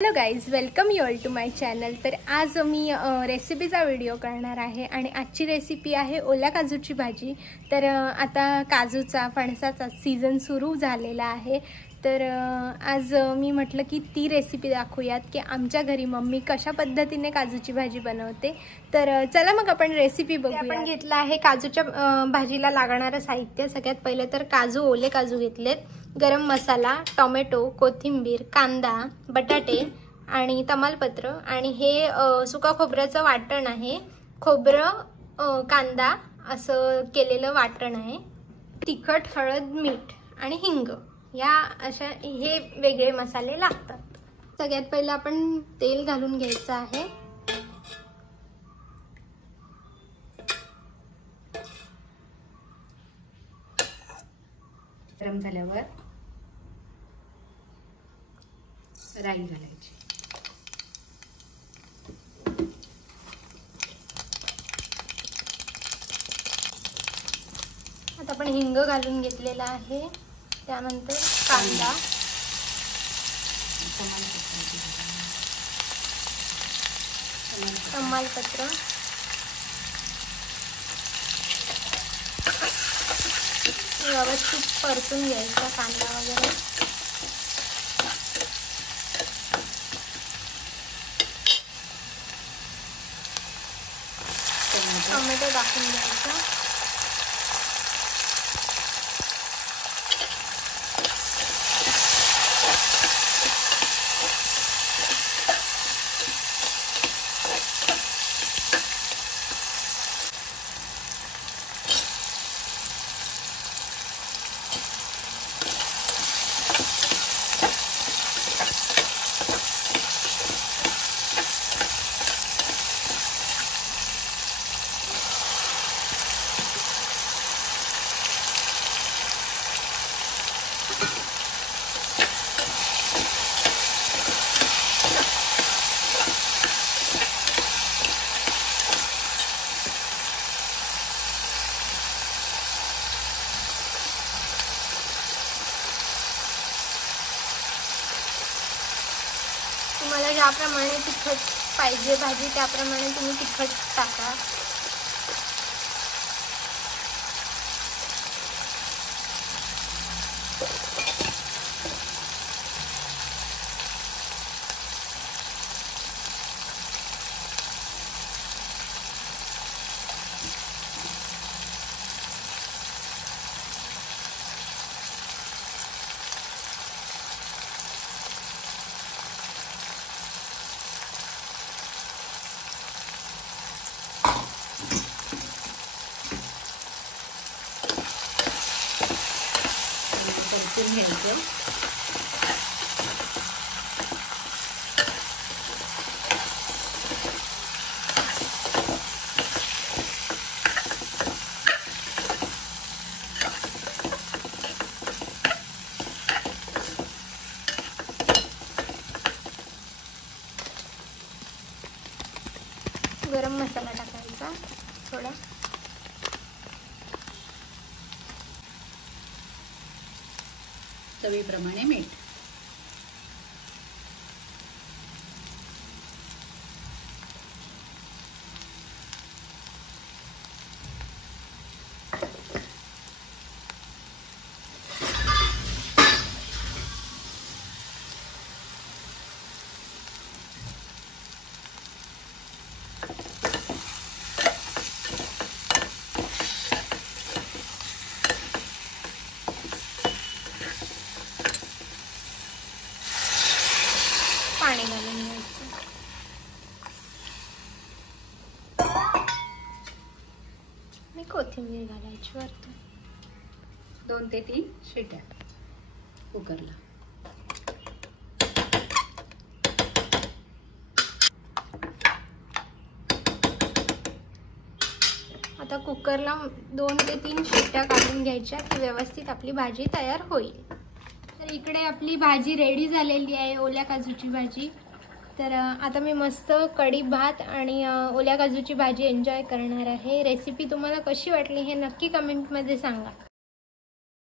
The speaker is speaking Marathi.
Hello guys, welcome you all to my channel. तर आज मी रेसिपीचा व्हिडिओ करणार आहे आणि आजची रेसिपी आहे ओल्या काजूची भाजी। तर आता काजूचा फणसाचा सीझन सुरू झालेला आहे। तर आज मी म्हटलं की ती रेसिपी दाखवूयात की आमच्या घरी मम्मी कशा पद्धतीने काजूची भाजी बनवते। तर चला मग आपण रेसिपी बघूया। आपण घेतलं आहे काजूच्या भाजीला लागणारं साहित्य। सगळ्यात पहिले तर काजू, ओले काजू घेतलेत, गरम मसाला, टोमॅटो, कोथिंबीर, कांदा, बटाटे आणि तमालपत्र आणि हे सुका खोबऱ्याचं वाटण आहे। खोबरं, कांदा असं केलेलं वाटण आहे। तिखट, हळद, मीठ आणि हिंग या अशा हे वेगळे मसाले लागतात। सगळ्यात पहिले आपण तेल घालून घ्यायचं आहे। गरम झाल्यावर राई घालायची। आता आपण हिंग घालून घेतलेला आहे। त्यानंतर कांदा, तमालपत्र, व्यवस्थित परतून घ्यायचा कांदा वगैरे। टोमॅटो टाकून द्यायचा। तुम्हाला ज्याप्रमाणे तिखट पाहिजे भाजी त्याप्रमाणे तुम्ही तिखट टाका। परतून घ्यायचं। गरम मसाला टाकायचा थोडा, चवीप्रमाणे मीठ। पाणी घालून घ्यायचं आणि कोथिंबीर घालायची वरतून। 2 ते 3 शिट्या कुकरला। आता कुकरला 2 ते 3 शिट्ट्या काढून घ्यायच्या की व्यवस्थित आपली भाजी तयार होईल। तर इकडे आपली भाजी रेडी झालेली आहे, ओल्या काजूची भाजी। तर आता मी मस्त कढी भात आणि ओल्या काजूची भाजी एन्जॉय करणार आहे। रेसिपी तुम्हाला कशी वाटली हे नक्की कमेंटमध्ये सांगा।